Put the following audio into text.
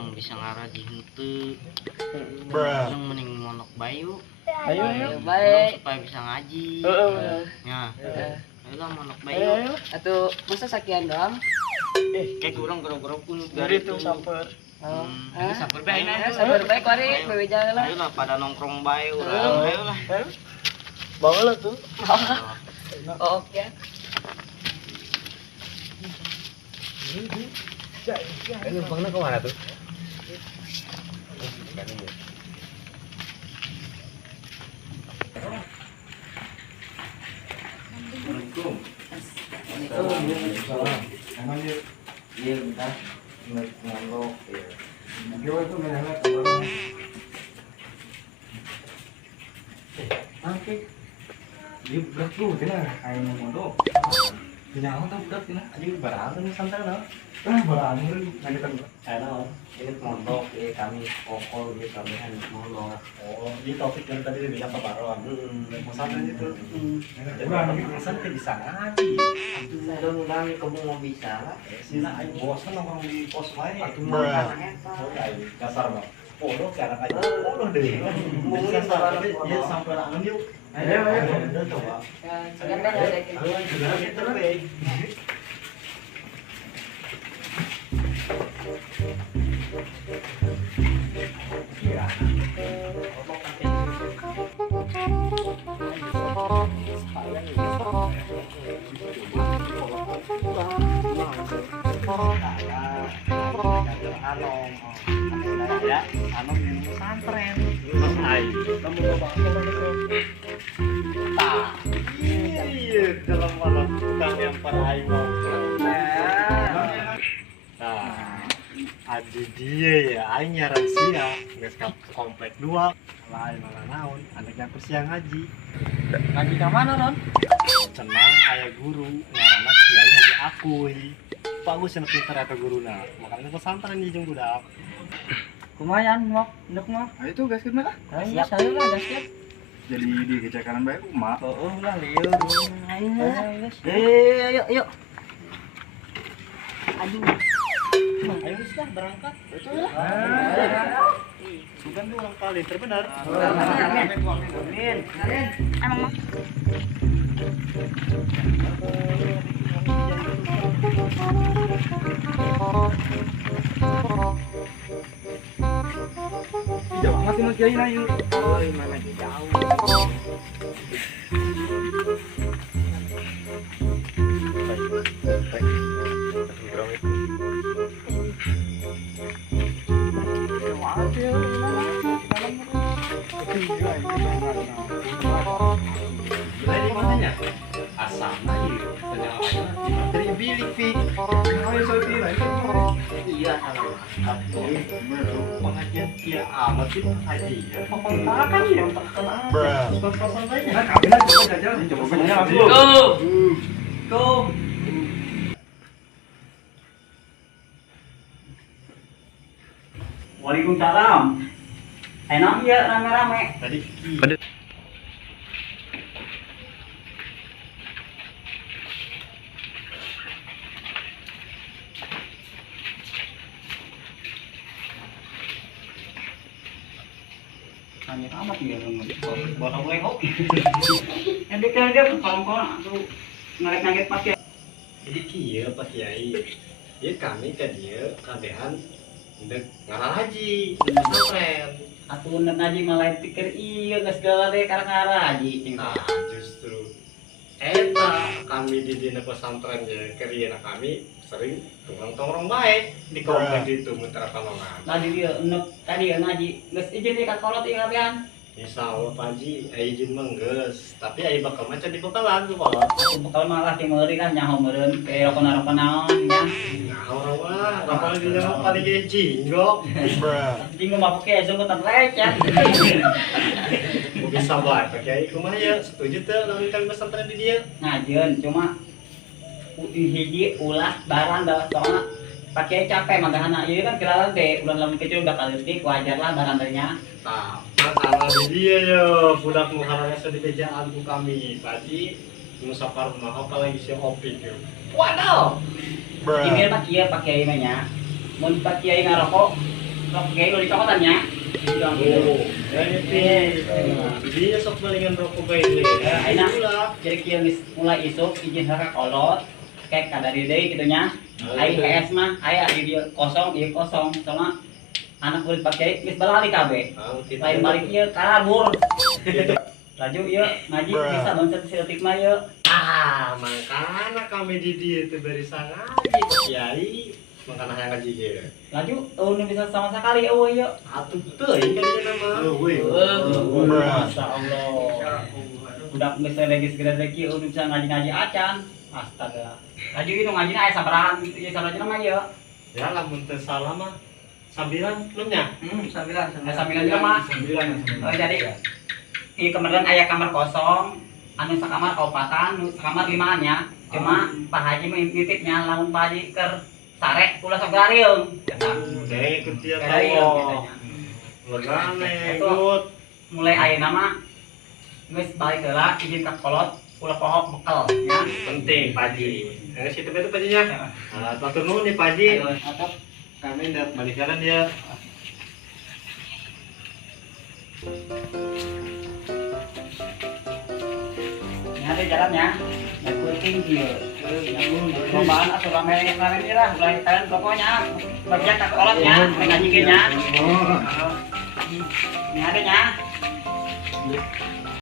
urang bisa ngaraji henteu. Urang mending monok bayu. Ayo baik. Supaya bisa ngaji. Ya. Ayolah monok bayu. Ayo. Atuh masa sakian doang? Kayak urang gerog-gerog pun Dari itu samper. Ini sabar bae na. Sabar baik wari bebeja lah. Ayolah pada nongkrong bae urang. Ayolah. Bawa lah tuh. Oke. Ini bangna kemana tuh? Emang dia bentar ngomong ya. Gimana tuh mainannya? Oke. Dia berat tuh, tina kayak ngomong tuh. Tina tuh berat tina. Aja barang nih santai lah. Barang nih ngagetan. Ano, ini mondok kami kokol gitu kami kan mondok. Oh, ini topik yang tadi dibilang Pak Baron. Mau santai itu. Jadi orang ini santai bisa ngaji. Mudah-mudahan kamu mau bisa lah. Sina aing bosan nongkrong di pos wae. Atuh mah. Dasar mah. Podo sekarang aja. Podo deh. Mungkin sampai dia sampai langan yuk. Ayo. Udah coba. Sekarang ada Ayo kita baik. Iya. Anom di pesantren. Mas Ai, kamu mau banget Tah. Iya, dalam malam tukang yang para Ai mau. Nah, adi dia ya, Ai nyaran sia, nggak sekap komplek 2. Lain malah naon, anaknya persiang ngaji. Ngaji ka mana, Ron? Senang ayah guru, ngarana kiai ngaji akui. Bagus yang pintar eta guruna, makanya pesantren jeung budak. Lumayan, mok, ndek mah. Nah itu gas kena kah? Ayo, saya lah, gas ya. Jadi di kecakaran baik umat. Oh, lah liur. Ayo, Ayo, ayo. aduh. Ayo sudah berangkat. Betul. Bukan 2 kali terbenar. Amin. Emang mah. Jauh banget sih mas Kiai Nayu. Oh, mana jauh. Jadi makanya asana ieu tanya dari bilik pi. Ayo saya pilih. Iya, salah. Pengajian kia amat sih haji ya. Kan ya. Pas-pasan saja. Nah kami nanti coba jajan. Coba banyak langsung. Tuh. Waalaikumsalam. Enak ya rame-rame. Tadi Hanya amat ya buat aku lewat. Nanti kan dia kalau tuh ngaget-ngaget pakai. jadi kia Pak Kiai. Dia kami ke dia kabehan ndek ngaran haji pesantren. Aku ngaji malah pikir iya geus segala teh karang haji. Nah, justru eta kami di dina pesantren ya kerjana kami sering tongkrong baik di komplek itu muter panongan. Tadi dia tadi ngaji geus izin di kakolot ieu kabehan. Insya Allah Pak Haji, izin mengges, tapi ai bakal macam di bekalan tuh kalau. Aku bakal malah ti meuri kan nyaho meureun ke rokon-rokon naon nya. Nah orang mah, kapal di dalam paling gede jinggok. Tinggal mah pakai zoom tan lecet. Bisa baik Pak Kiai, kumaha ya setuju teh lamun kami pesantren di dia. Ngajeun cuma hiji ulah barang dah soalnya pakai capek magahana ieu kan kelaran teh ulah lamun kecil udah kaleutik wajar lah barang teh nya. Nah, masalah di dia ya, budak muharanya sedih bejaan ku kami. Tadi musafar mah apalagi si Opik ya. Waduh. Ini mah kieu pakai ieu nya. Mun pakai ngarokok rok gay lo dicokotannya. Oh, dia sok balingan rokok kayak ini. Aina jadi kieu geus mulai isuk izin ka kolot kayak kadari deui kitu nya. Ai PS mah aya di dieu kosong, ieu kosong. Soalna anak kulit pakai geus balali kabeh. Lain balik ieu kabur. Laju ieu ngaji bisa bancet detik mah ieu. Ah, makanya kami di dia itu barisan ngaji Pak Kiai. Makanya yang ngaji dia. Laju nu bisa sama sekali eueuh ieu. Atuh teuing kadinya nama. Masya Allah. Budak geus legis gede-gede nu bisa ngaji-ngaji acan. Astaga. Laju itu ngajina aya sabarahan ieu sabaraha mah ieu. Ya lamun teu salah mah 9 belumnya. 9. Aya 9 juga mah. Oh, jadi ieu kemudian aya kamar kosong, anu sakamar kaupatan, nu sakamar limaan nya. Cuma Pak Haji mah nitipnya lamun Pak Haji keur sare ulah sok gareung. Deng ikut dia Gareung tahu. Legane ikut. Mulai ayeuna mah geus balik heula izin ka kolot ulah pohok bekal nya. Penting Pak Haji. Situ itu Pak Hajinya. Matur nuhun nih Pak Haji. Atau Kami ndak balik jalan dia. nyari jalannya. Dan penting dia. Lombaan atau rame-rame ini lah, mulai kalian pokoknya bagian ka kolotnya, ngaji nya. Ini adanya.